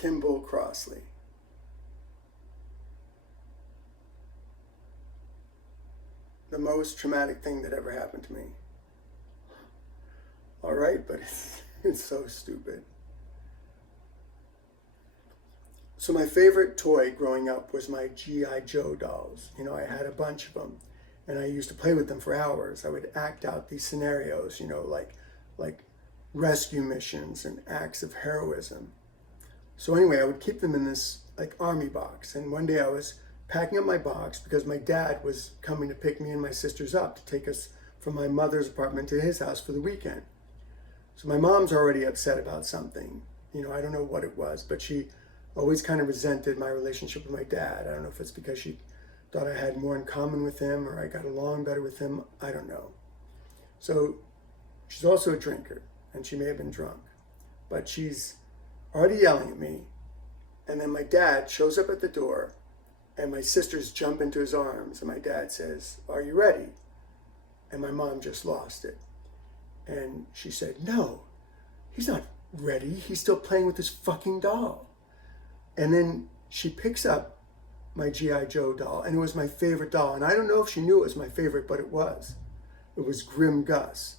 Kimball Crossley. The most traumatic thing that ever happened to me. All right, but it's so stupid. So my favorite toy growing up was my G.I. Joe dolls. You know, I had a bunch of them, and I used to play with them for hours. I would act out these scenarios, you know, like rescue missions and acts of heroism. So anyway, I would keep them in this like army box. And one day I was packing up my box because my dad was coming to pick me and my sisters up to take us from my mother's apartment to his house for the weekend. So my mom's already upset about something. You know, I don't know what it was, but she always kind of resented my relationship with my dad. I don't know if it's because she thought I had more in common with him or I got along better with him. I don't know. So she's also a drinker, and she may have been drunk, but she's already yelling at me. And then my dad shows up at the door, and my sisters jump into his arms, and my dad says, "Are you ready?" And my mom just lost it. And she said, "No, he's not ready. He's still playing with this fucking doll." And then she picks up my G.I. Joe doll, and it was my favorite doll. And I don't know if she knew it was my favorite, but it was. It was Grim Gus.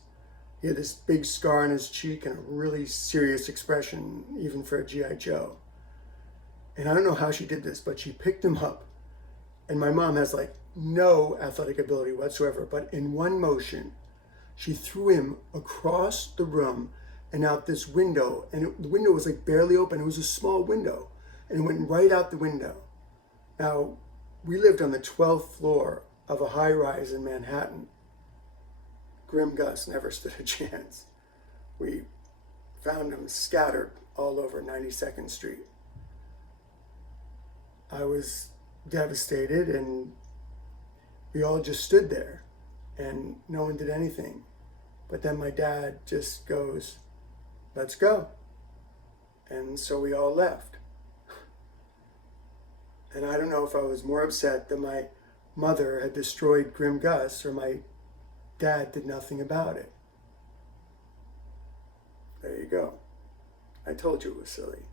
He had this big scar on his cheek and a really serious expression, even for a G.I. Joe. And I don't know how she did this, but she picked him up. And my mom has like no athletic ability whatsoever, but in one motion, she threw him across the room and out this window. And the window was like barely open. It was a small window. And it went right out the window. Now, we lived on the 12th floor of a high-rise in Manhattan. Grim Gus never stood a chance. We found him scattered all over 92nd Street. I was devastated, and we all just stood there, and no one did anything. But then my dad just goes, "Let's go." And so we all left. And I don't know if I was more upset that my mother had destroyed Grim Gus or my dad did nothing about it. There you go. I told you it was silly.